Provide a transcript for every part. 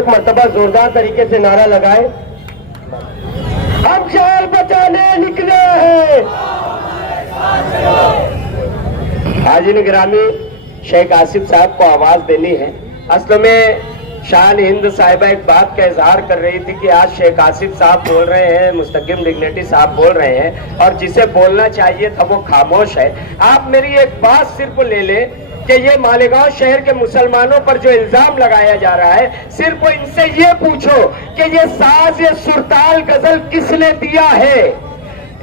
एक मर्तबा जोरदार तरीके से नारा लगाए, हम शहर बचाने निकले हैं। हाजिर गिरामी, शेख आसिफ साहब को आवाज देनी है। असल में शान हिंद साहिबा एक बात का इजहार कर रही थी कि आज शेख आसिफ साहब बोल रहे हैं, मुस्तकिम डिग्नेटी साहब बोल रहे हैं, और जिसे बोलना चाहिए था वो खामोश है। आप मेरी एक बात सिर्फ ले लें कि ये मालेगांव शहर के मुसलमानों पर जो इल्जाम लगाया जा रहा है, सिर्फ इनसे ये पूछो कि ये साज ये सुरताल गजल किसने दिया है?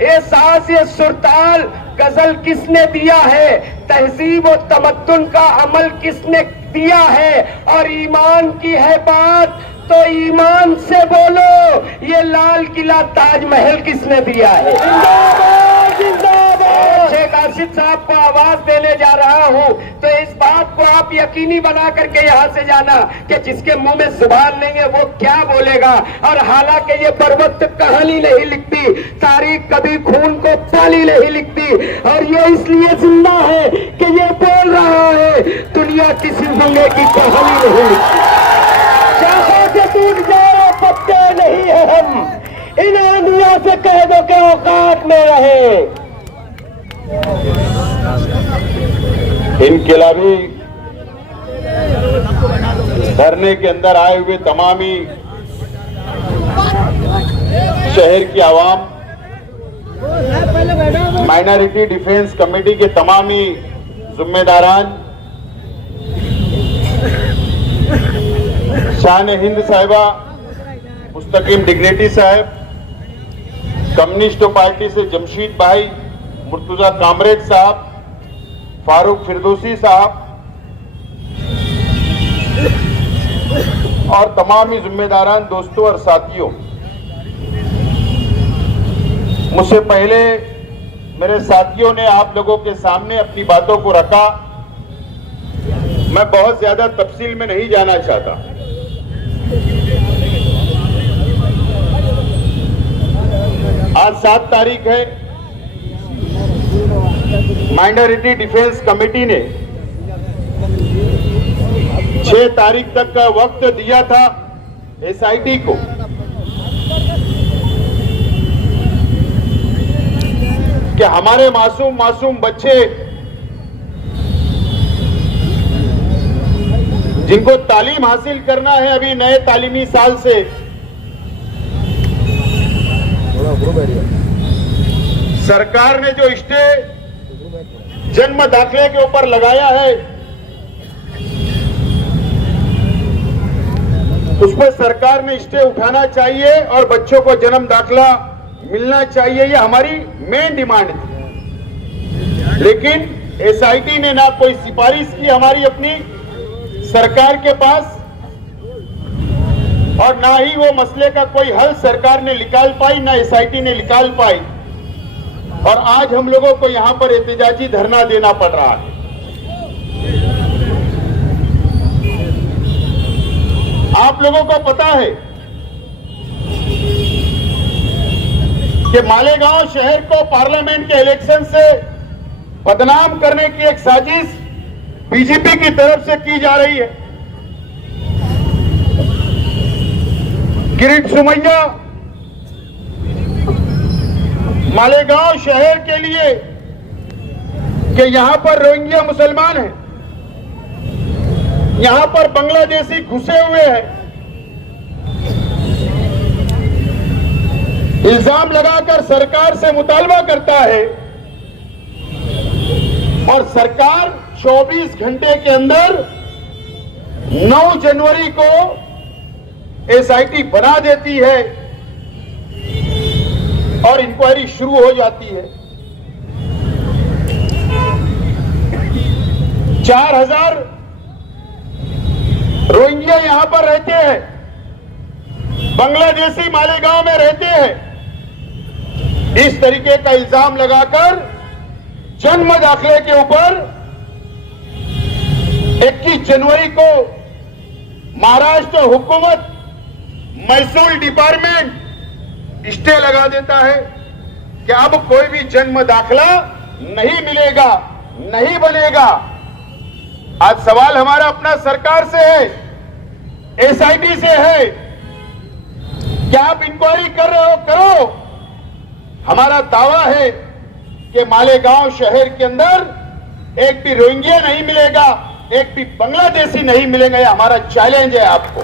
ये साज ये सुरताल गजल किसने दिया है? तहजीब और तमद्दुन का अमल किसने दिया है? और ईमान की है बात तो ईमान से बोलो, ये लाल किला ताजमहल किसने दिया है? जिंदाबाद जिंदाबाद। शेख आसिफ साहब को आवाज देने जा रहा हूं तो इस बात को आप यकीनी बना करके यहां से जाना कि जिसके मुंह में जुबान नहीं है वो क्या बोलेगा। और हालांकि ये बरवक्त कहानी नहीं लिखती, तारीख कभी खून को पानी नहीं लिखती, और ये इसलिए जिंदा है कि ये बोल रहा है, दुनिया किसी जंगे की कहानी नहीं लिखती। शाखों से टूट जाए पत्ते नहीं है हम, इन्हें दुनिया से कह दो कि औकात में रहे। इनकलाबी धरने के अंदर आए हुए तमामी शहर की आवाम, माइनॉरिटी डिफेंस कमेटी के तमामी जिम्मेदारान, शान हिंद साहिबा, मुस्तकिम डिग्नेटी साहब, कम्युनिस्ट पार्टी से जमशीद भाई, मुर्तुजा कामरेड साहब, फारूक फिरदौसी साहब और तमामी जिम्मेदारान दोस्तों और साथियों, मुझसे पहले मेरे साथियों ने आप लोगों के सामने अपनी बातों को रखा। मैं बहुत ज्यादा तफसील में नहीं जाना चाहता। आज 7 तारीख है। माइनॉरिटी डिफेंस कमेटी ने 6 तारीख तक का वक्त दिया था एसआईटी को कि हमारे मासूम बच्चे जिनको तालीम हासिल करना है अभी नए तालीमी साल से, सरकार ने जो स्टे जन्म दाखिले के ऊपर लगाया है उस पर सरकार ने स्टे उठाना चाहिए और बच्चों को जन्म दाखिला मिलना चाहिए। ये हमारी मेन डिमांड थी। लेकिन एसआईटी ने ना कोई सिफारिश की हमारी अपनी सरकार के पास, और ना ही वो मसले का कोई हल सरकार ने निकाल पाई, ना एसआईटी ने निकाल पाई, और आज हम लोगों को यहां पर एहतजाजी धरना देना पड़ रहा है। आप लोगों को पता है कि मालेगांव शहर को पार्लियामेंट के इलेक्शन से बदनाम करने की एक साजिश बीजेपी की तरफ से की जा रही है। किरीट सुमैया मालेगांव शहर के लिए कि यहां पर रोहिंग्या मुसलमान हैं, यहां पर बांग्लादेशी घुसे हुए हैं, इल्जाम लगाकर सरकार से मुतालबा करता है, और सरकार 24 घंटे के अंदर 9 जनवरी को एसआईटी बना देती है और इंक्वायरी शुरू हो जाती है। 4000 रोहिंग्या यहां पर रहते हैं, बांग्लादेशी मालेगांव में रहते हैं। इस तरीके का इल्जाम लगाकर जन्म दाखिले के ऊपर 21 जनवरी को महाराष्ट्र हुकूमत महसूल डिपार्टमेंट स्टे लगा देता है कि अब कोई भी जन्म दाखिला नहीं मिलेगा, नहीं बनेगा। आज सवाल हमारा अपना सरकार से है एसआईटी से है। क्या आप इंक्वायरी कर रहे हो? करो। हमारा दावा है कि मालेगांव शहर के अंदर एक भी रोहिंग्या नहीं मिलेगा, एक भी बांग्लादेशी नहीं मिलेंगे। हमारा चैलेंज है आपको।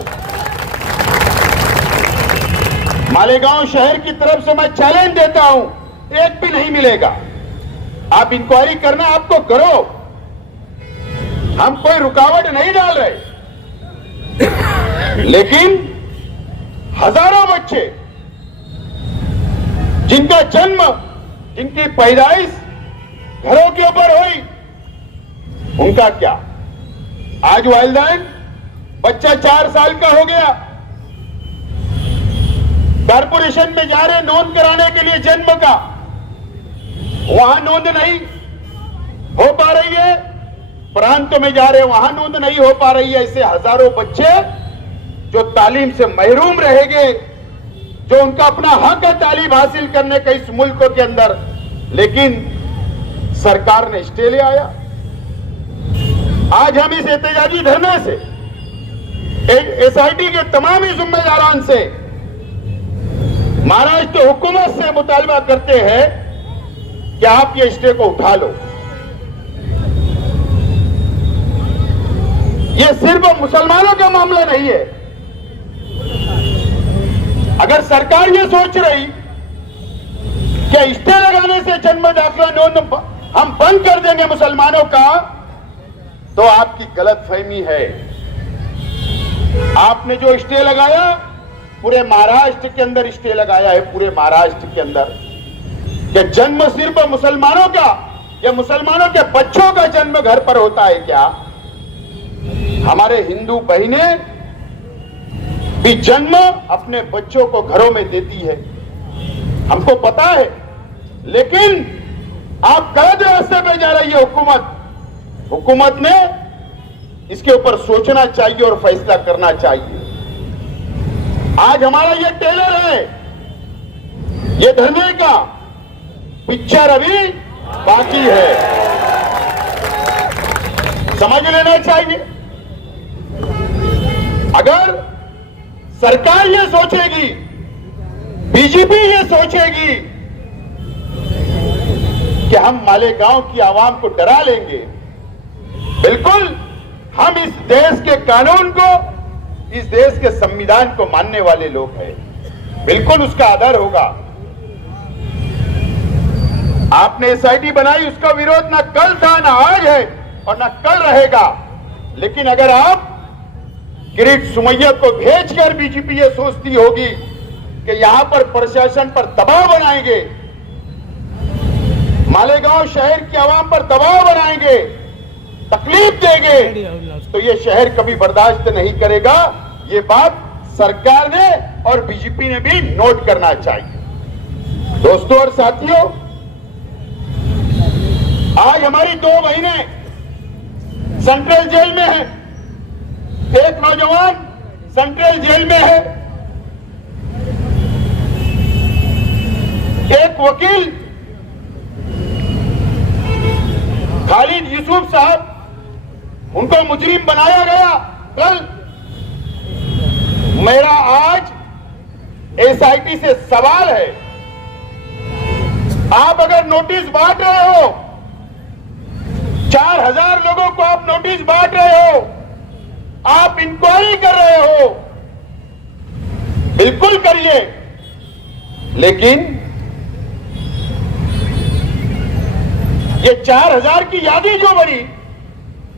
मालेगांव शहर की तरफ से मैं चैलेंज देता हूं, एक भी नहीं मिलेगा। आप इंक्वायरी करना आपको करो, हम कोई रुकावट नहीं डाल रहे। लेकिन हजारों बच्चे जिनका जन्म, जिनकी पैदाइश घरों के ऊपर हुई, उनका क्या? आज वालिदैन, बच्चा 4 साल का हो गया, कारपोरेशन में जा रहे नोंद कराने के लिए जन्म का, वहां नोंद नहीं हो पा रही है। प्रांत में जा रहे वहां नोंद नहीं हो पा रही है। ऐसे हजारों बच्चे जो तालीम से महरूम रहेंगे, जो उनका अपना हक है तालीम हासिल करने का इस मुल्क के अंदर, लेकिन सरकार ने स्टे ले आया। आज हम इस एहतजाजी धरने से एसआईटी के तमाम ही जिम्मेदारान से, महाराष्ट्र हुकूमत से मुतालबा करते हैं कि आप ये स्टे को उठा लो। ये सिर्फ मुसलमानों का मामला नहीं है। अगर सरकार ये सोच रही कि स्टे लगाने से जन्म दाखिला नोंद हम बंद कर देंगे मुसलमानों का, तो आपकी गलतफहमी है। आपने जो स्टे लगाया, पूरे महाराष्ट्र के अंदर स्टे लगाया है, पूरे महाराष्ट्र के अंदर, कि जन्म सिर्फ मुसलमानों का या मुसलमानों के बच्चों का जन्म घर पर होता है क्या? हमारे हिंदू बहनें भी जन्म अपने बच्चों को घरों में देती है, हमको पता है। लेकिन आप गलत रास्ते पे जा रही है हुकूमत ने इसके ऊपर सोचना चाहिए और फैसला करना चाहिए। आज हमारा ये टेलर है, ये धरने का पिक्चर अभी बाकी है, समझ लेना चाहिए। अगर सरकार ये सोचेगी, बीजेपी ये सोचेगी कि हम मालेगांव की आवाम को डरा लेंगे, बिल्कुल हम इस देश के कानून को, इस देश के संविधान को मानने वाले लोग हैं, बिल्कुल उसका आदर होगा। आपने एसआईटी बनाई, उसका विरोध ना कल था, ना आज है और ना कल रहेगा। लेकिन अगर आप किरीट सुमैया को भेजकर बीजेपी ये सोचती होगी कि यहां पर प्रशासन पर दबाव बनाएंगे, मालेगांव शहर की आवाम पर दबाव बनाएंगे, तकलीफ देंगे, तो ये शहर कभी बर्दाश्त नहीं करेगा। ये बात सरकार ने और बीजेपी ने भी नोट करना चाहिए। दोस्तों और साथियों, आज हमारी 2 बहनें सेंट्रल जेल में हैं, एक नौजवान सेंट्रल जेल में है, एक वकील खालिद यूसुफ साहब, उनको मुजरिम बनाया गया। कल मेरा आज एसआईटी से सवाल है, आप अगर नोटिस बांट रहे हो, 4000 लोगों को आप नोटिस बांट रहे हो, आप इंक्वायरी कर रहे हो, बिल्कुल करिए, लेकिन ये 4000 की यादी जो बनी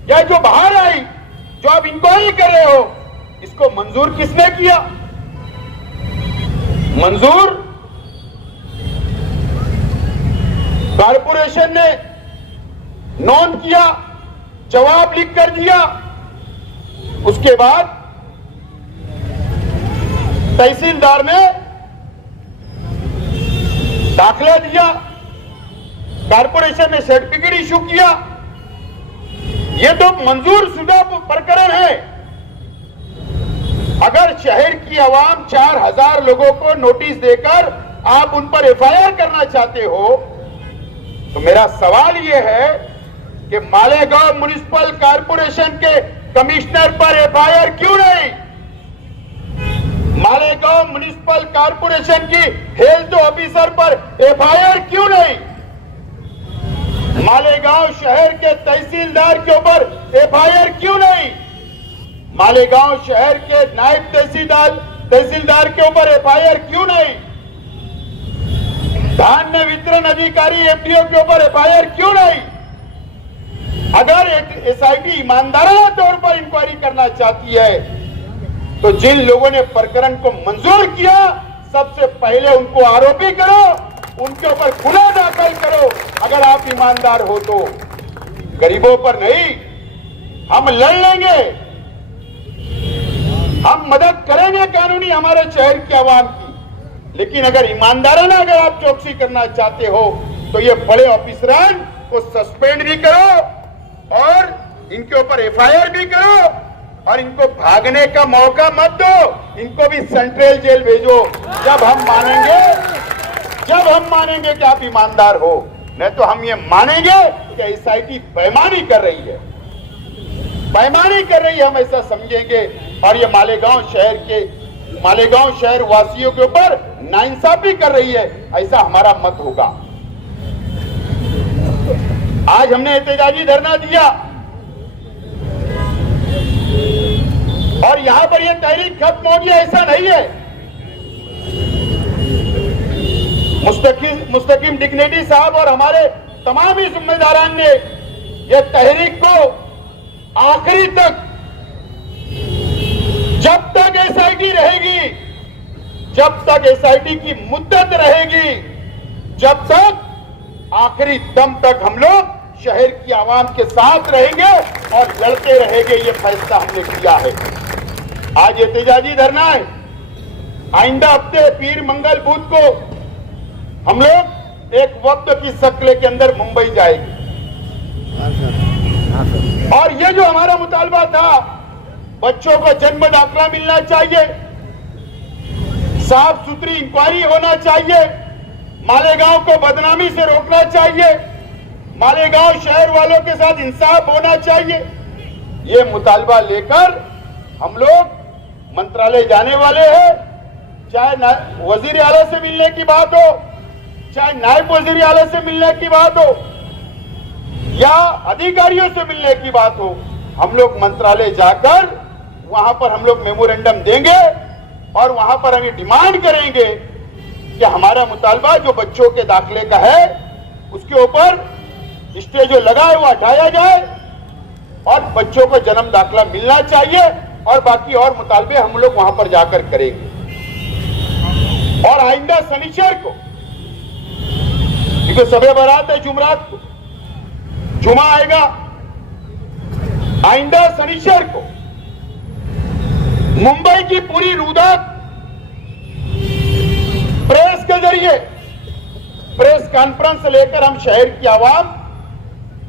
या जो बाहर आई, जो आप इंक्वायरी कर रहे हो, इसको मंजूर किसने किया? मंजूर कारपोरेशन ने नोंद किया, जवाब लिख कर दिया, उसके बाद तहसीलदार ने दाखिला दिया, कारपोरेशन ने सर्टिफिकेट इशू किया। यह तो मंजूर शुदा प्रकरण है। अगर शहर की आवाम 4000 लोगों को नोटिस देकर आप उन पर एफआईआर करना चाहते हो, तो मेरा सवाल यह है कि मालेगांव म्युनिसिपल कारपोरेशन के कमिश्नर पर एफआईआर क्यों नहीं? मालेगांव म्युनिसिपल कॉर्पोरेशन की हेल्थ ऑफिसर पर एफआईआर क्यों नहीं? मालेगांव शहर के तहसीलदार के ऊपर एफआईआर क्यों नहीं? मालेगांव शहर के नायब तहसीलदार के ऊपर एफआईआर क्यों नहीं? धान्य वितरण अधिकारी एफडीओ के ऊपर एफआईआर क्यों नहीं? अगर एसआईटी ईमानदाराना तौर पर इंक्वायरी करना चाहती है तो जिन लोगों ने प्रकरण को मंजूर किया सबसे पहले उनको आरोपी करो, उनके ऊपर गुना दाखिल करो। अगर आप ईमानदार हो तो गरीबों पर नहीं, हम लड़ लेंगे, हम मदद करेंगे कानूनी हमारे शहर की आवाम की। लेकिन अगर ईमानदाराना अगर आप चौकसी करना चाहते हो तो ये बड़े ऑफिसरान को सस्पेंड भी करो और इनके ऊपर एफआईआर भी करो और इनको भागने का मौका मत दो, इनको भी सेंट्रल जेल भेजो। जब हम मानेंगे कि आप ईमानदार हो, नहीं तो हम ये मानेंगे कि एसआईटी बेईमानी कर रही है, हम ऐसा समझेंगे और ये मालेगांव शहर वासियों के ऊपर नाइंसाफी कर रही है, ऐसा हमारा मत होगा। आज हमने एहतजाजी धरना दिया और यहां पर यह तहरीक खत्म हो गया, ऐसा नहीं है। मुस्तकीम डिग्नेटी साहब और हमारे तमाम ही जिम्मेदारान ने यह तहरीक को आखिरी तक, जब तक एसआईटी रहेगी, जब तक एसआईटी की मुद्दत रहेगी, जब तक आखिरी दम तक हम लोग शहर की आवाम के साथ रहेंगे और लड़ते रहेंगे, ये फैसला हमने किया है। आज एहतजाजी धरना है, आइंदा हफ्ते पीर मंगल बुध को हम लोग एक वक्त की शक्ल के अंदर मुंबई जाएंगे और ये जो हमारा मुतालबा था, बच्चों को जन्म दाखिला मिलना चाहिए, साफ सुथरी इंक्वायरी होना चाहिए, मालेगांव को बदनामी से रोकना चाहिए, मालेगांव शहर वालों के साथ इंसाफ होना चाहिए, ये मुतालबा लेकर हम लोग मंत्रालय जाने वाले हैं। चाहे वजीर आला से मिलने की बात हो, चाहे नायब वजीर आला से मिलने की बात हो या अधिकारियों से मिलने की बात हो, हम लोग मंत्रालय जाकर वहां पर हम लोग मेमोरेंडम देंगे और वहां पर हम ये डिमांड करेंगे कि हमारा मुतालबा जो बच्चों के दाखिले का है उसके ऊपर स्टे जो लगा है वो हटाया जाए और बच्चों को जन्म दाखिला मिलना चाहिए और बाकी और मुतालबे हम लोग वहां पर जाकर करेंगे। और आइंदा शनिचर को, क्योंकि सबे बारात है जुमरात को, जुमा आएगा, आइंदा शनिचर को मुंबई की पूरी रुदात प्रेस के जरिए प्रेस कॉन्फ्रेंस लेकर हम शहर की आवाम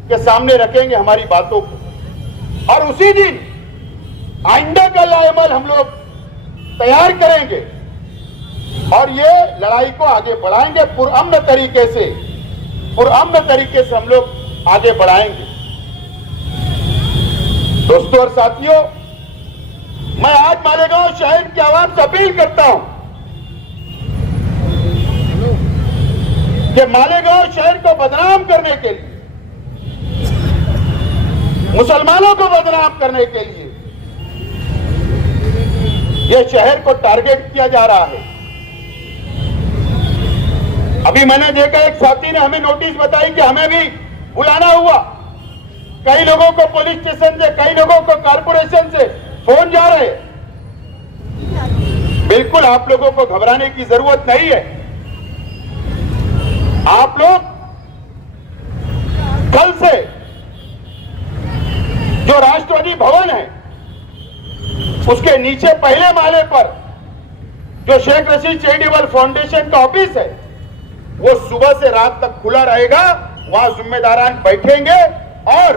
के सामने रखेंगे हमारी बातों को और उसी दिन आइंदा का लाएमल हम लोग तैयार करेंगे और ये लड़ाई को आगे बढ़ाएंगे, पुरअमन तरीके से हम लोग आगे बढ़ाएंगे। दोस्तों और साथियों, मैं आज मालेगांव शहर की आवाम से अपील करता हूं कि मालेगांव शहर को बदनाम करने के लिए, मुसलमानों को बदनाम करने के लिए यह शहर को टारगेट किया जा रहा है। अभी मैंने देखा एक साथी ने हमें नोटिस बताई कि हमें भी बुलाना हुआ, कई लोगों को पुलिस स्टेशन से, कई लोगों को कॉर्पोरेशन से फोन जा रहे हैं। बिल्कुल आप लोगों को घबराने की जरूरत नहीं है। आप लोग कल से जो राष्ट्रपति भवन है उसके नीचे पहले माले पर जो शेख रशीद चैरिटेबल फाउंडेशन का ऑफिस है वो सुबह से रात तक खुला रहेगा। वहां जिम्मेदारान बैठेंगे और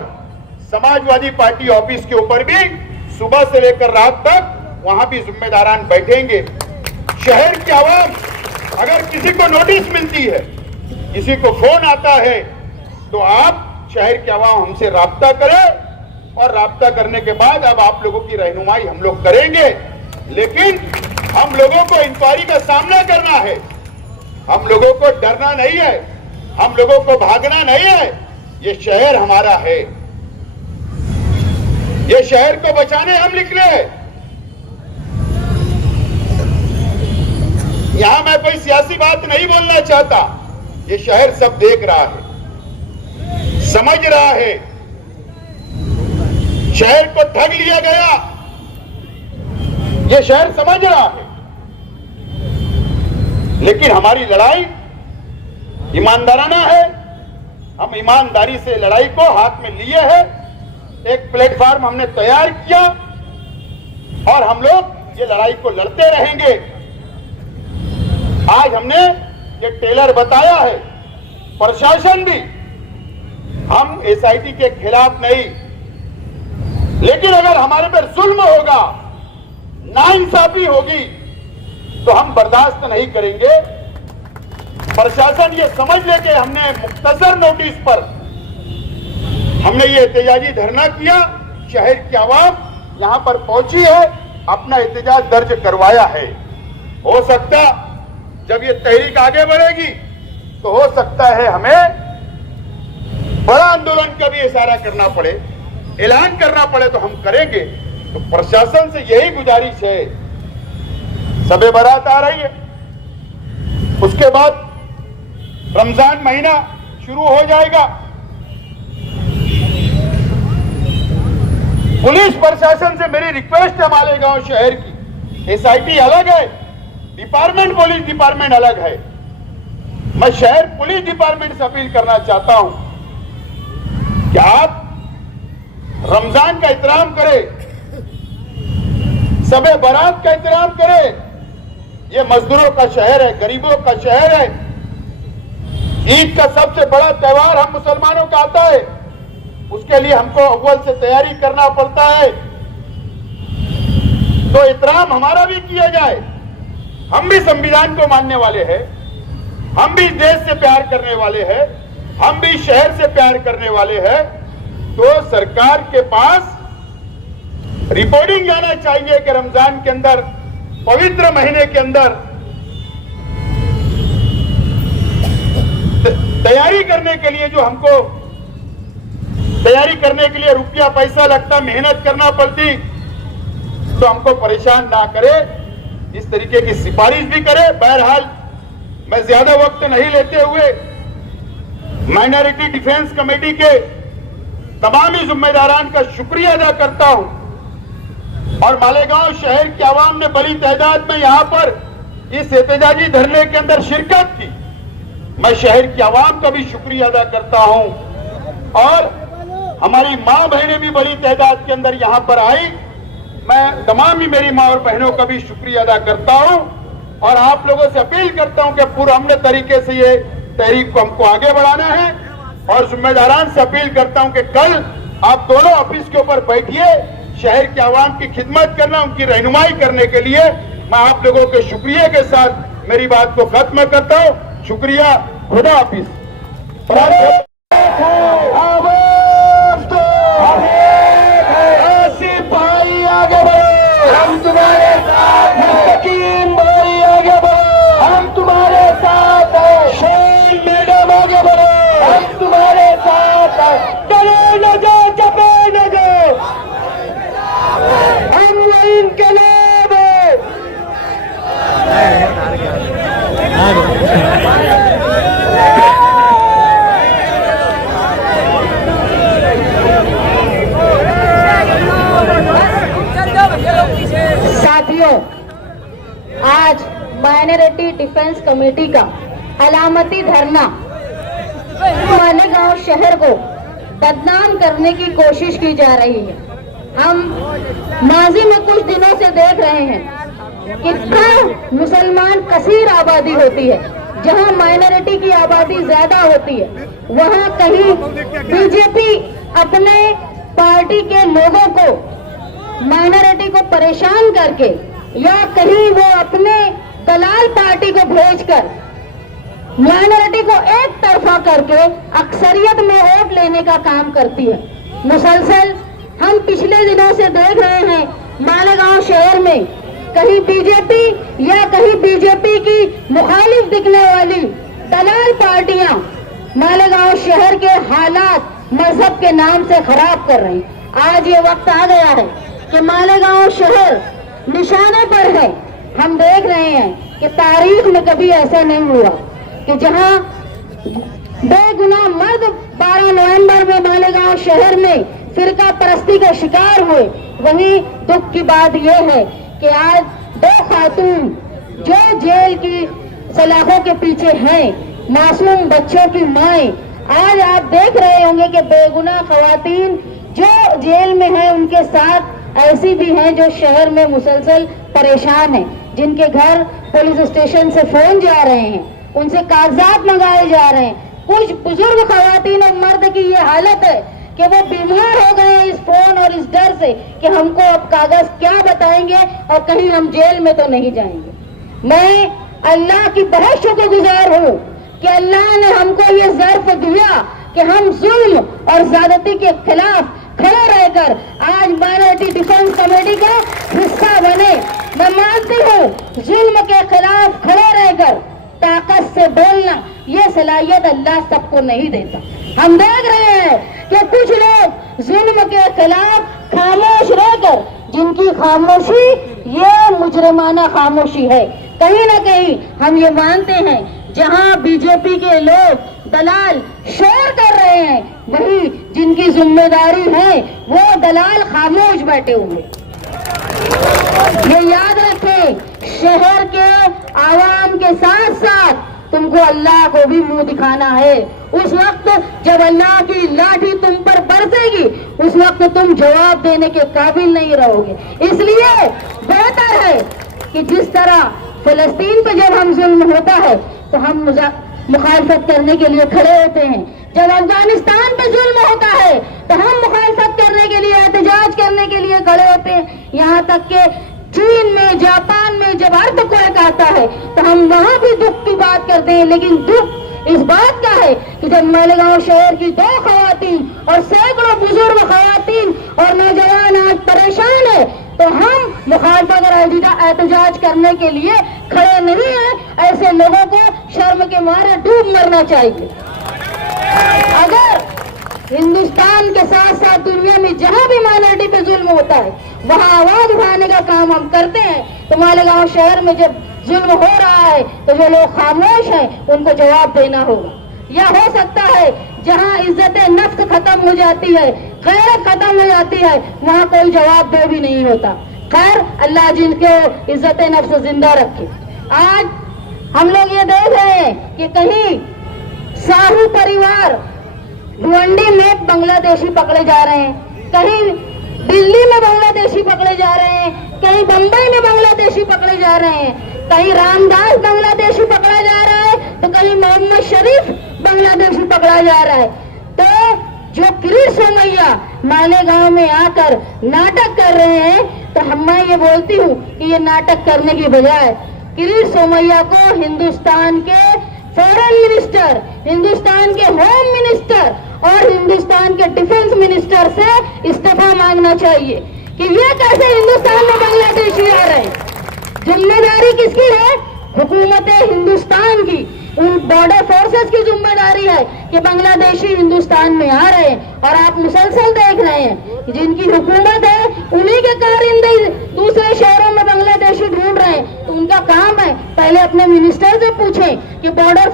समाजवादी पार्टी ऑफिस के ऊपर भी सुबह से लेकर रात तक वहां भी जिम्मेदारान बैठेंगे। शहर की आवाम, अगर किसी को नोटिस मिलती है, किसी को फोन आता है, तो आप शहर की आवाम हमसे राब्ता करें और राब्ता करने के बाद अब आप लोगों की रहनुमाई हम लोग करेंगे। लेकिन हम लोगों को इंक्वायरी का सामना करना है, हम लोगों को डरना नहीं है, हम लोगों को भागना नहीं है। ये शहर हमारा है, ये शहर को बचाने हम निकले हैं। यहां मैं कोई सियासी बात नहीं बोलना चाहता, ये शहर सब देख रहा है, समझ रहा है। शहर को ठग लिया गया, ये शहर समझ रहा है। लेकिन हमारी लड़ाई ईमानदाराना है, हम ईमानदारी से लड़ाई को हाथ में लिए हैं। एक प्लेटफॉर्म हमने तैयार किया और हम लोग ये लड़ाई को लड़ते रहेंगे। आज हमने ये टेलर बताया है, प्रशासन भी, हम एसआईटी के खिलाफ नहीं, लेकिन अगर हमारे पर जुल्म होगा, नाइंसाफी होगी, तो हम बर्दाश्त नहीं करेंगे। प्रशासन ये समझ ले कि हमने मुख्तसर नोटिस पर हमने ये एहतजाजी धरना किया, शहर की आवाम यहां पर पहुंची है, अपना एहतजाज दर्ज करवाया है। हो सकता जब ये तहरीक आगे बढ़ेगी तो हो सकता है हमें बड़ा आंदोलन का भी इशारा करना पड़े, ऐलान करना पड़े, तो हम करेंगे। तो प्रशासन से यही गुजारिश है, सबे बारात आ रही है, उसके बाद रमजान महीना शुरू हो जाएगा। पुलिस प्रशासन से मेरी रिक्वेस्ट है, मालेगांव शहर की एसआईटी अलग है, डिपार्टमेंट पुलिस डिपार्टमेंट अलग है। मैं शहर पुलिस डिपार्टमेंट से अपील करना चाहता हूं कि आप रमजान का एहतराम करें, सबे बारात का एहतराम करें। ये मजदूरों का शहर है, गरीबों का शहर है। ईद का सबसे बड़ा त्योहार हम मुसलमानों का आता है, उसके लिए हमको अव्वल से तैयारी करना पड़ता है, तो एहतराम हमारा भी किया जाए। हम भी संविधान को मानने वाले हैं, हम भी देश से प्यार करने वाले हैं, हम भी शहर से प्यार करने वाले हैं। तो सरकार के पास रिपोर्टिंग जाना चाहिए कि रमजान के अंदर, पवित्र महीने के अंदर तैयारी करने के लिए जो हमको तैयारी करने के लिए रुपया पैसा लगता, मेहनत करना पड़ती, तो हमको परेशान ना करे, इस तरीके की सिफारिश भी करे। बहरहाल मैं ज्यादा वक्त नहीं लेते हुए माइनॉरिटी डिफेंस कमेटी के तमाम ही जिम्मेदारान का शुक्रिया अदा करता हूं, और मालेगांव शहर की आवाम ने बड़ी तादाद में यहां पर इस एहतजाजी धरने के अंदर शिरकत की। मैं शहर की आवाम का भी शुक्रिया अदा करता हूं, और हमारी मां बहनें भी बड़ी तादाद के अंदर यहां पर आई। मैं तमाम ही मेरी मां और बहनों का भी शुक्रिया अदा करता हूं, और आप लोगों से अपील करता हूं कि पुरअमन तरीके से ये तहरीक को हमको आगे बढ़ाना है। और जिम्मेदारान से अपील करता हूं कि कल आप दोनों ऑफिस के ऊपर बैठिए, शहर के आवाम की खिदमत करना, उनकी रहनुमाई करने के लिए। मैं आप लोगों के शुक्रिया के साथ मेरी बात को खत्म करता हूं। शुक्रिया, खुदा हाफिज। आसिफ भाई आगे बढ़ो, हम तुम्हारे साथ हैं। मुस्तकीम भाई आगे बढ़ो, हम तुम्हारे साथ हैं। शैल मैडम आगे बढ़ो, हम तुम्हारे साथ हैं। डरो न जाओ, चपे न जाओ, हम इनकलाब है। साथियों, आज माइनॉरिटी डिफेंस कमेटी का अलामती धरना मालेगांव शहर को बदनाम करने की कोशिश की जा रही है। हम माजी में कुछ दिनों से देख रहे हैं कितना मुसलमान कसीर आबादी होती है, जहां माइनॉरिटी की आबादी ज्यादा होती है, वहां कहीं बीजेपी अपने पार्टी के लोगों को, माइनॉरिटी को परेशान करके, या कहीं वो अपने दलाल पार्टी को भेजकर माइनॉरिटी को एक तरफा करके अक्सरियत में वोट लेने का काम करती है। मुसलसल हम पिछले दिनों से देख रहे हैं मालेगांव शहर में कहीं बीजेपी या कहीं बीजेपी की मुखालिफ दिखने वाली दलाल पार्टियां मालेगांव शहर के हालात मजहब के नाम से खराब कर रही। आज ये वक्त आ गया है कि मालेगांव शहर निशाने पर है। हम देख रहे हैं कि तारीख में कभी ऐसा नहीं हुआ कि जहां बेगुनाह मर्द 12 नवंबर में मालेगांव शहर में फिरका परस्ती का शिकार हुए। वहीं दुख की बात यह है कि आज 2 खातून जो जेल की सलाखों के पीछे हैं, मासूम बच्चों की माएं, आज आप देख रहे होंगे कि बेगुनाह खवातीन जो जेल में हैं उनके साथ ऐसी भी हैं जो शहर में मुसलसल परेशान हैं, जिनके घर पुलिस स्टेशन से फोन जा रहे हैं, उनसे कागजात मंगाए जा रहे हैं। कुछ बुजुर्ग खवातीन और मर्द की ये हालत है कि वो बीमार हो गए हैं इस फोन और इस डर से कि हमको अब कागज क्या बताएंगे और कहीं हम जेल में तो नहीं जाएंगे। मैं अल्लाह की बहुत शुक्रगुजार हूँ कि अल्लाह ने हमको ये ज़र्फ दिया कि हम जुल्म और ज्यादती के खिलाफ खड़े रहकर आज माइनॉरिटी डिफेंस कमेटी का हिस्सा बने। मैं मानती हूँ जुल्म के खिलाफ खड़े रहकर ताकत से बोलना ये सलाहियत अल्लाह सबको नहीं देता। हम देख रहे हैं कि कुछ लोग जुल्म के खिलाफ खामोश रहकर, जिनकी खामोशी ये मुजरिमाना खामोशी है। कहीं ना कहीं हम ये मानते हैं जहां बीजेपी के लोग दलाल शोर कर रहे हैं, वही जिनकी जिम्मेदारी है वो दलाल खामोश बैठे हुए। ये याद रखें, शहर के आवाम के साथ साथ तुमको अल्लाह को भी मुंह दिखाना है। उस वक्त जब अल्लाह की लाठी तुम पर बरसेगी, उस वक्त तुम जवाब देने के काबिल नहीं रहोगे। इसलिए बेहतर है कि जिस तरह फलस्तीन पे जब हम जुल्म होता है तो हम मुखालफत करने के लिए खड़े होते हैं, जब अफगानिस्तान पे जुल्म होता है तो हम मुखालफत करने के लिए, एहतजाज करने के लिए खड़े होते हैं। यहाँ तक के चीन में, जापान में जब अर्थक्वेक आता है तो हम वहां भी दुख की बात करते हैं। लेकिन दुख इस बात का है कि जब मालेगांव शहर की 2 खवातीन और सैकड़ों बुजुर्ग खवातीन और नौजवान आज परेशान है तो हम मुखालफत और एहतजाज करने के लिए खड़े नहीं हैं। ऐसे लोगों को शर्म के मारे डूब मरना चाहिए। अगर हिंदुस्तान के साथ साथ दुनिया में जहां भी माइनॉरिटी पे जुल्म होता है वहां आवाज उठाने का काम हम करते हैं, तो मालेगांव शहर में जब जुल्म हो रहा है तो जो लोग खामोश हैं उनको जवाब देना होगा। या हो सकता है जहां इज्जत नफ्स खत्म हो जाती है, गैरत खत्म हो जाती है, वहां कोई जवाब दे भी नहीं होता। खैर, अल्लाह जिनके इज्जत नफ्स जिंदा रखे। आज हम लोग ये देख रहे हैं कि कहीं साहू परिवार भिवंडी में बांग्लादेशी पकड़े जा रहे हैं, कहीं दिल्ली में बांग्लादेशी पकड़े जा रहे हैं, कहीं बंबई में बांग्लादेशी पकड़े जा रहे हैं, कहीं रामदास बांग्लादेशी पकड़ा जा रहा है तो कहीं मोहम्मद शरीफ बांग्लादेशी पकड़ा जा रहा है। तो जो किरीट सोमैया मालेगांव में आकर नाटक कर रहे हैं, तो मैं ये बोलती हूँ कि ये नाटक करने की बजाय किरीट सोमैया को हिंदुस्तान के फॉरेन मिनिस्टर, हिंदुस्तान के होम मिनिस्टर और हिंदुस्तान के डिफेंस मिनिस्टर से इस्तीफा मांगना चाहिए कि ये कैसे हिंदुस्तान में बांग्लादेशी आ रहे हैं। जिम्मेदारी किसकी है? हुकूमत हिंदुस्तान की। उन बॉर्डर फोर्सेस की जिम्मेदारी है कि बांग्लादेशी हिंदुस्तान में आ रहे हैं। और आप मुसलसल देख रहे हैं कि जिनकी हुकूमत है उन्हीं के कारिंदे दूसरे शहरों में बांग्लादेशी ढूंढ रहे हैं। तो उनका काम है पहले अपने मिनिस्टर से पूछें कि बॉर्डर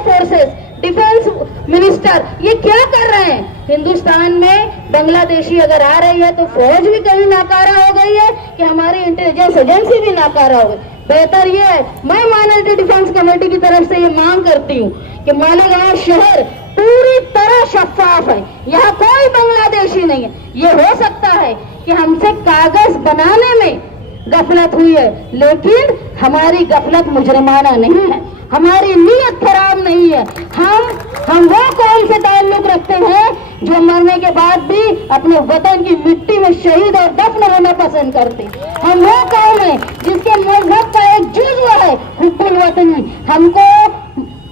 फोर्सेस डिफेंस मिनिस्टर ये क्या कर रहे हैं। हिंदुस्तान में बांग्लादेशी अगर आ रही है तो फौज भी कहीं नाकारा हो गई है कि हमारी इंटेलिजेंस एजेंसी भी नाकारा हो गई। बेहतर ये है, मैं माइनॉरिटी डिफेंस कमेटी की तरफ से ये मांग करती हूँ कि मालेगांव शहर पूरी तरह शफाफ है, यहाँ कोई बांग्लादेशी नहीं है। ये हो सकता है कि हमसे कागज बनाने में गफलत हुई है, लेकिन हमारी गफलत मुजरिमाना नहीं है, हमारी नीयत खराब नहीं है। हम वो कौम से ताल्लुक रखते हैं जो मरने के बाद भी अपने वतन की मिट्टी में शहीद और दफन होना पसंद करते हैं। हम वो कौम है जिसके मजहब का एक जुज़्व है हुब्बुल वतनी। हमको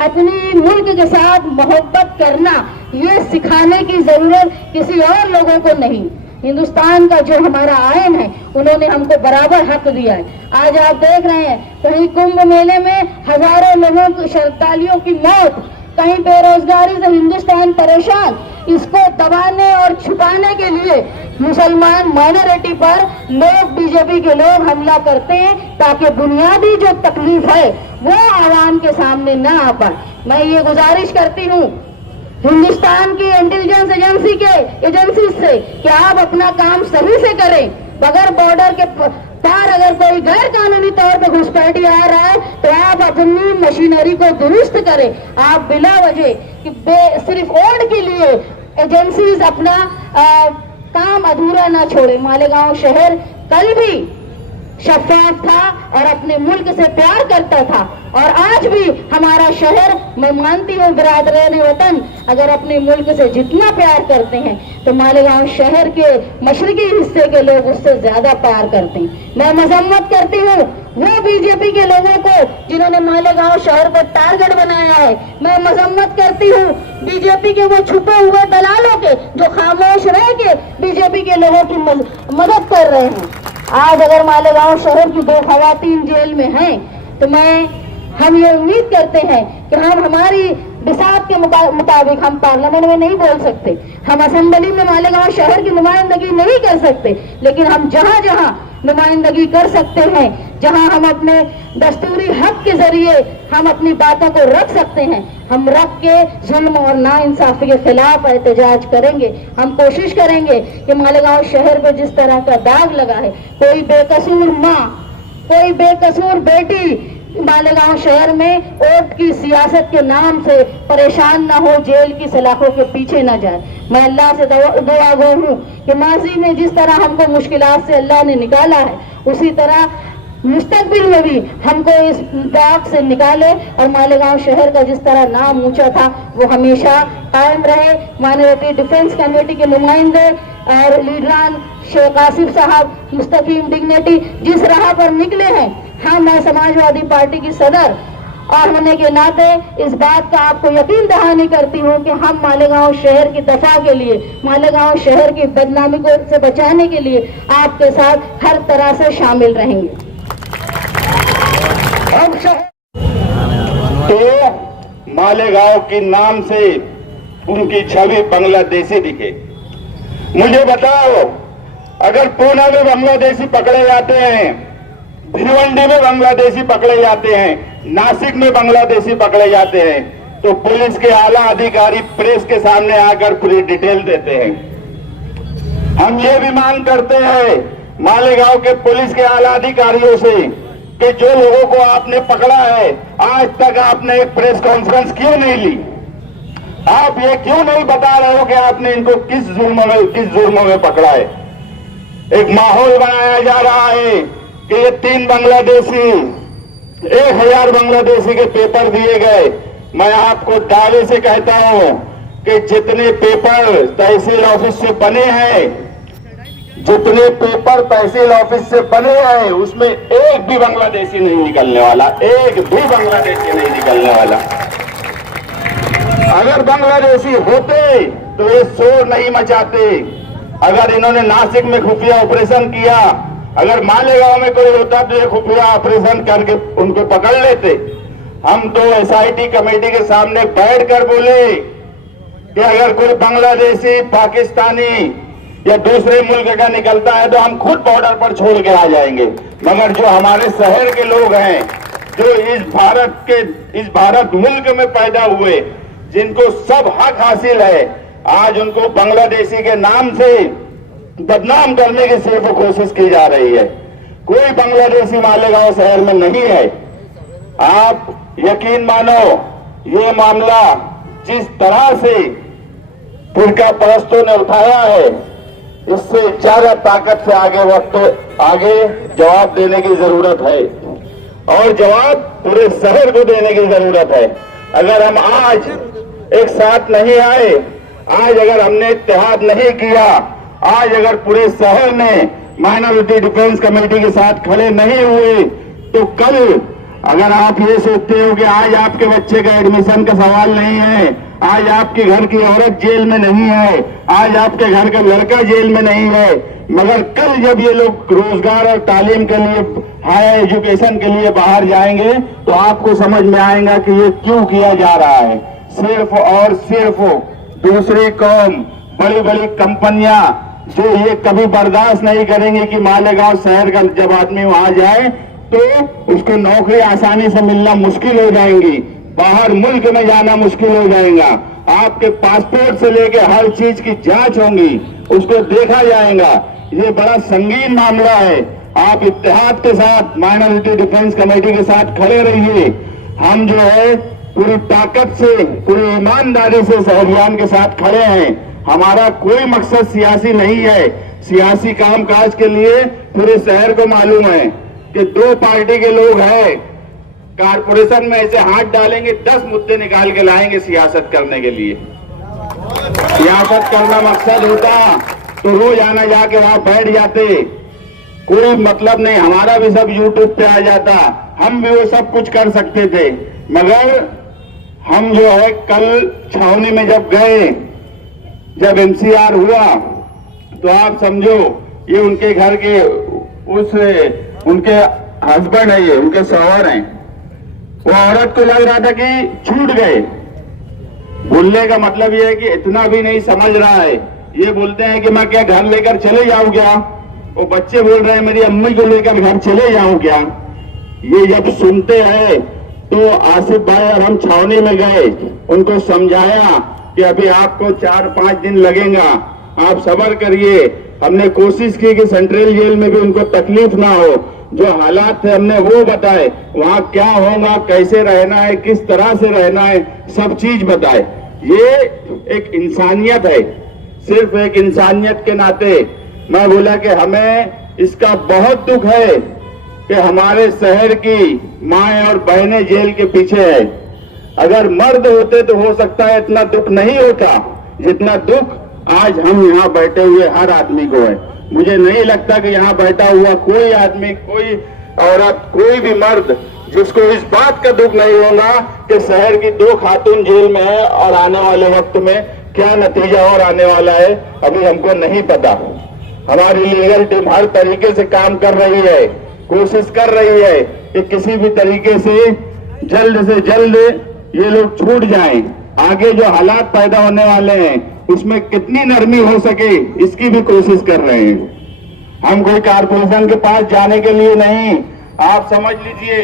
अपनी मुल्क के साथ मोहब्बत करना ये सिखाने की जरूरत किसी और लोगों को नहीं। हिंदुस्तान का जो हमारा आयन है, उन्होंने हमको बराबर हक दिया है। आज आप देख रहे हैं कहीं कुंभ मेले में हजारों लोगों की, श्रद्धालुओं की मौत, कहीं बेरोजगारी से हिंदुस्तान परेशान। इसको दबाने और छुपाने के लिए मुसलमान माइनॉरिटी पर लोग, बीजेपी के लोग हमला करते हैं ताकि बुनियादी जो तकलीफ है वो आवाम के सामने न आ पाए। मैं ये गुजारिश करती हूँ हिंदुस्तान की इंटेलिजेंस एजेंसी से कि आप अपना काम सही से करें। बगैर बॉर्डर के पार अगर कोई गैर कानूनी तौर पर घुसपैठी आ रहा है तो आप अपनी मशीनरी को दुरुस्त करें। आप बिला वजह कि सिर्फ वोट के लिए एजेंसीज अपना काम अधूरा ना छोड़े। मालेगांव शहर कल भी शफाफ था और अपने मुल्क से प्यार करता था, और आज भी हमारा शहर, मैं मानती हूँ बिरादरान वतन अगर अपने मुल्क से जितना प्यार करते हैं तो मालेगांव शहर के मशरकी हिस्से के लोग उससे ज्यादा प्यार करते हैं। मैं मजम्मत करती हूँ वो बीजेपी के लोगों को जिन्होंने मालेगांव शहर को टारगेट बनाया है। मैं मजम्मत करती हूँ बीजेपी के वो छुपे हुए दलालों के जो खामोश रह के बीजेपी के लोगों की मदद कर रहे हैं। आज अगर मालेगांव शहर की 2 खवातीन जेल में हैं तो हम ये उम्मीद करते हैं कि हम हमारी बिसात के मुताबिक हम पार्लियामेंट में नहीं बोल सकते, हम असेंबली में मालेगांव शहर की नुमाइंदगी नहीं कर सकते, लेकिन हम जहां जहां नुमाइंदगी कर सकते हैं, जहां हम अपने दस्तूरी हक के जरिए हम अपनी बातों को रख सकते हैं, हम रख के जुल्म और नाइंसाफी के खिलाफ एहतजाज करेंगे। हम कोशिश करेंगे कि मालेगांव शहर पे जिस तरह का दाग लगा है, कोई बेकसूर माँ, कोई बेकसूर बेटी मालेगांव शहर में वोट की सियासत के नाम से परेशान ना हो, जेल की सलाखों के पीछे ना जाए। मैं अल्लाह से दुआ गो हूँ कि माजी में जिस तरह हमको मुश्किलात से अल्लाह ने निकाला है, उसी तरह मुस्तकबिल में भी हमको इस दाग से निकाले और मालेगांव शहर का जिस तरह नाम ऊंचा था वो हमेशा कायम रहे। माइनॉरिटी डिफेंस कमेटी के नुमाइंदे और लीडरान शेख आसिफ साहब मुस्तकीम डिग्निटी जिस राह पर निकले हैं, हाँ, मैं समाजवादी पार्टी की सदर और होने के नाते इस बात का आपको यकीन दहानी करती हूँ कि हम मालेगांव शहर की दफा के लिए, मालेगांव शहर की बदनामी को से बचाने के लिए आपके साथ हर तरह से शामिल रहेंगे। तो मालेगांव के नाम से उनकी छवि बांग्लादेशी दिखे। मुझे बताओ, अगर पूना में बांग्लादेशी पकड़े जाते हैं, भिवंडी में बांग्लादेशी पकड़े जाते हैं, नासिक में बांग्लादेशी पकड़े जाते हैं, तो पुलिस के आला अधिकारी प्रेस के सामने आकर पूरी डिटेल देते हैं। हम ये भी मांग करते हैं मालेगांव के पुलिस के आला अधिकारियों से कि जो लोगों को आपने पकड़ा है, आज तक आपने एक प्रेस कॉन्फ्रेंस क्यों नहीं ली? आप ये क्यों नहीं बता रहे हो कि आपने इनको किस जुर्म में पकड़ा है? एक माहौल बनाया जा रहा है कि ये 3 बांग्लादेशी, 1000 बांग्लादेशी के पेपर दिए गए। मैं आपको दावे से कहता हूं कि जितने पेपर तहसील ऑफिस से बने हैं, जितने पेपर तहसील ऑफिस से बने हैं, उसमें एक भी बांग्लादेशी नहीं निकलने वाला, एक भी बांग्लादेशी नहीं निकलने वाला। अगर बांग्लादेशी होते तो ये शोर नहीं मचाते। अगर इन्होंने नासिक में खुफिया ऑपरेशन किया, अगर मालेगांव में कोई होता तो ये खुफिया ऑपरेशन करके उनको पकड़ लेते। हम तो एसआईटी कमेटी के सामने बैठकर बोले कि अगर कोई बांग्लादेशी, पाकिस्तानी या दूसरे मुल्क का निकलता है तो हम खुद बॉर्डर पर छोड़ के आ जाएंगे। मगर जो हमारे शहर के लोग हैं, जो इस भारत मुल्क में पैदा हुए, जिनको सब हक हासिल है, आज उनको बांग्लादेशी के नाम से बदनाम करने की सिर्फ कोशिश की जा रही है। कोई बांग्लादेशी मालेगांव शहर में नहीं है। आप यकीन मानो, ये मामला जिस तरह से फिरका परस्तों ने उठाया है, इससे ज्यादा ताकत से आगे जवाब देने की जरूरत है, और जवाब पूरे शहर को देने की जरूरत है। अगर हम आज एक साथ नहीं आए, आज अगर हमने इत्तेहाद नहीं किया, आज अगर पूरे शहर में माइनॉरिटी डिफेंस कमेटी के साथ खड़े नहीं हुए, तो कल अगर आप ये सोचते हो कि आज आपके बच्चे का एडमिशन का सवाल नहीं है, आज आपके घर की औरत जेल में नहीं है, आज आपके घर का लड़का जेल में नहीं है, मगर कल जब ये लोग रोजगार और तालीम के लिए, हायर एजुकेशन के लिए बाहर जाएंगे तो आपको समझ में आएगा कि ये क्यों किया जा रहा है। सिर्फ और सिर्फ दूसरी कौम, बड़ी बड़ी कंपनियां जो ये कभी बर्दाश्त नहीं करेंगे कि मालेगांव शहर का जब आदमी वहां जाए तो उसको नौकरी आसानी से मिलना मुश्किल हो जाएंगी, बाहर मुल्क में जाना मुश्किल हो जाएगा, आपके पासपोर्ट से लेके हर चीज की जांच होगी, उसको देखा जाएगा। ये बड़ा संगीन मामला है। आप इत्तेहाद के साथ, माइनॉरिटी डिफेंस कमेटी के साथ खड़े रहिए। हम जो है पूरी ताकत से, पूरी ईमानदारी से शहरियान के साथ खड़े हैं। हमारा कोई मकसद सियासी नहीं है। सियासी कामकाज के लिए पूरे शहर को मालूम है कि दो पार्टी के लोग हैं, कारपोरेशन में ऐसे हाथ डालेंगे 10 मुद्दे निकाल के लाएंगे सियासत करने के लिए। सियासत करना मकसद होता तो रोज आना जाके वहां बैठ जाते, कोई मतलब नहीं। हमारा भी सब यूट्यूब पे आ जाता, हम भी वो सब कुछ कर सकते थे, मगर हम जो है कल छावनी में जब गए, जब एमसीआर हुआ तो आप समझो ये उनके घर के उनके हस्बैंड है, ये उनके शौहर हैं। वो औरत को लग रहा था कि छूट गए। बोलने का मतलब ये है कि इतना भी नहीं समझ रहा है। ये बोलते हैं कि मैं क्या घर लेकर चले जाऊं क्या? वो बच्चे बोल रहे हैं मेरी अम्मी को लेकर घर चले जाऊं क्या? ये जब सुनते हैं तो आसिफ भाई और हम छावनी में गए, उनको समझाया कि अभी आपको 4-5 दिन लगेगा, आप सब्र करिए। हमने कोशिश की कि सेंट्रल जेल में भी उनको तकलीफ ना हो। जो हालात थे हमने वो बताए, वहां क्या होगा, कैसे रहना है, किस तरह से रहना है, सब चीज बताए। ये एक इंसानियत है। सिर्फ एक इंसानियत के नाते मैं बोला कि हमें इसका बहुत दुख है कि हमारे शहर की माएं और बहनें जेल के पीछे है। अगर मर्द होते तो हो सकता है इतना दुख नहीं होता जितना दुख आज हम यहाँ बैठे हुए हर आदमी को है। मुझे नहीं लगता कि यहाँ बैठा हुआ कोई आदमी, कोई औरत, कोई भी मर्द जिसको इस बात का दुख नहीं होगा कि शहर की 2 खातून जेल में है और आने वाले वक्त में क्या नतीजा और आने वाला है अभी हमको नहीं पता। हमारी लीगल टीम हर तरीके से काम कर रही है, कोशिश कर रही है कि किसी भी तरीके से जल्द ये लोग छूट जाएं। आगे जो हालात पैदा होने वाले हैं उसमें कितनी नरमी हो सके इसकी भी कोशिश कर रहे हैं। हम कोई कारपोरेशन के पास जाने के लिए नहीं, आप समझ लीजिए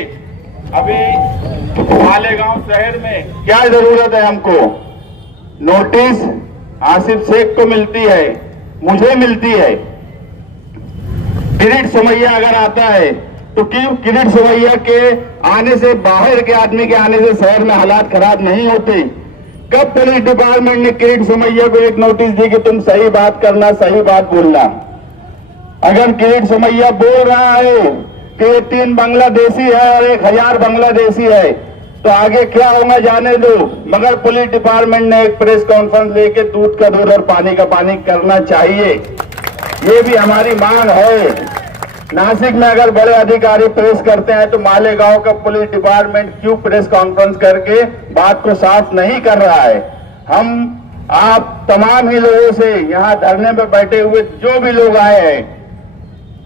अभी मालेगांव शहर में क्या जरूरत है हमको। नोटिस आसिफ शेख को मिलती है, मुझे मिलती है। किरीट सोमैया अगर आता है तो क्यों किरीट सोमैया के आने से, बाहर के आदमी के आने से शहर में हालात खराब नहीं होते? कब पुलिस डिपार्टमेंट ने किरीट सोमैया को एक नोटिस दी कि तुम सही बात करना, सही बात बोलना? अगर किरीट सोमैया बोल रहा है कि 3 बांग्लादेशी है और 1000 बांग्लादेशी है तो आगे क्या होगा जाने दो, मगर पुलिस डिपार्टमेंट ने एक प्रेस कॉन्फ्रेंस लेके दूध का दूध और पानी का पानी करना चाहिए। ये भी हमारी मांग है। नासिक में अगर बड़े अधिकारी प्रेस करते हैं तो मालेगांव का पुलिस डिपार्टमेंट क्यों प्रेस कॉन्फ्रेंस करके बात को साफ नहीं कर रहा है? हम आप तमाम ही लोगों से, यहाँ धरने पे बैठे हुए जो भी लोग आए हैं,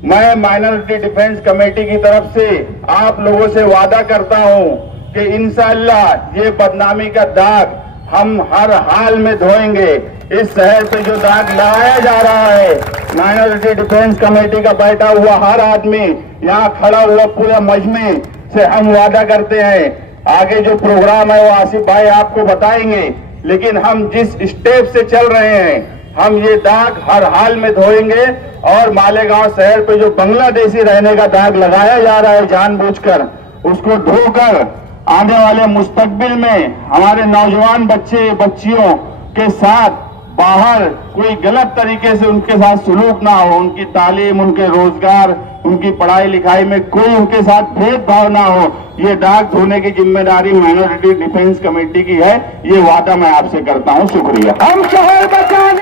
मैं माइनॉरिटी डिफेंस कमेटी की तरफ से आप लोगों से वादा करता हूं कि इंशाअल्लाह ये बदनामी का दाग हम हर हाल में धोएंगे। इस शहर पे जो दाग लगाया जा रहा है, माइनॉरिटी डिफेंस कमेटी का बैठा हुआ हर आदमी, यहाँ खड़ा हुआ पूरा मजमे से हम वादा करते हैं। आगे जो प्रोग्राम है वो आसिफ भाई आपको बताएंगे, लेकिन हम जिस स्टेप से चल रहे हैं हम ये दाग हर हाल में धोएंगे और मालेगांव शहर पे जो बांग्लादेशी रहने का दाग लगाया जा रहा है जानबूझकर, उसको धोकर आने वाले मुस्तकबिल में हमारे नौजवान बच्चे बच्चियों के साथ बाहर कोई गलत तरीके से उनके साथ सुलूक ना हो, उनकी तालीम, उनके रोजगार, उनकी पढ़ाई लिखाई में कोई उनके साथ भेदभाव ना हो। ये दाग धोने की जिम्मेदारी माइनॉरिटी डिफेंस कमेटी की है। ये वादा मैं आपसे करता हूं। शुक्रिया। हम शहर बचाने